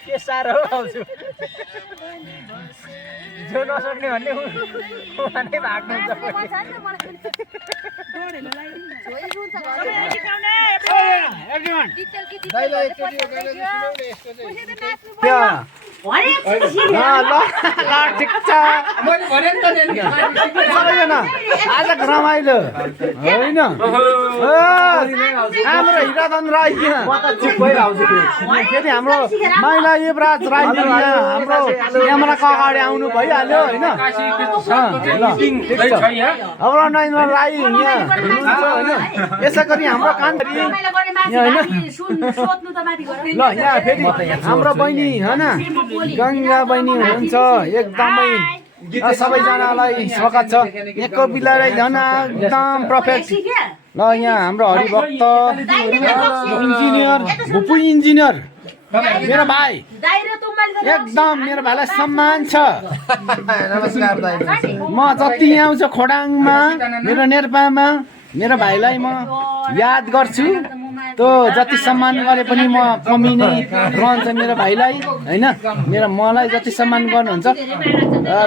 के साह्रो आउँछु जो नसक्ने भन्ने उहाँले भाग्नुहुन्छ आज रमाइलो होइन हाम्रो हिराधन राई फेरि हाम्रो महिला युवराज राई हाम्रो क्यामेराको अगाडि आउनु भइहाल्यो होइन अब नरेन्द्र राई यहाँ हुनुहुन्छ होइन यसै गरी हाम्रो कान्ट्री ल यहाँ फेरि हाम्रो बहिनी होइन गङ्गा बहिनी हुनुहुन्छ एकदमै सबैजनालाई स्वागत छ यहाँ कोपिला राई झन् एकदम पर्फेक्ट ल यहाँ हाम्रो हरिभक्त इन्जिनियर भुपु इन्जिनियर मेरो भाइ एकदम मेरो भाइलाई सम्मान छ म जति यहाँ आउँछु खोडाङमा मेरो नेर्पामा मेरो भाइलाई म याद गर्छु त्यो जति सम्मान गरे पनि म कमी नै रहन्छ मेरो भाइलाई होइन मलाई जति सम्मान गर्नुहुन्छ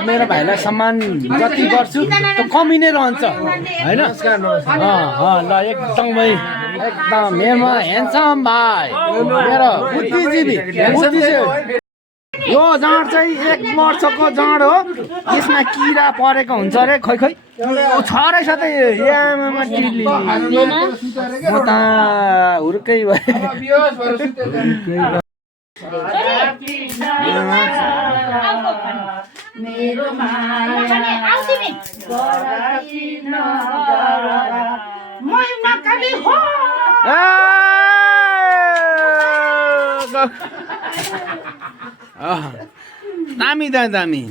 मेरो भाइलाई सम्मान जति गर्छु त्यो कमी नै रहन्छ होइन ल एकदमै एकदम मेरो ह्यान्डसम भाइ मेरो बुद्धिजीवी यो जाँड चाहिँ 1 वर्षको जाँड हो यसमा किरा परेको हुन्छ अरे खै छ रहेछ त यामा किली म त हुर्कै भए मेरो दामी दामी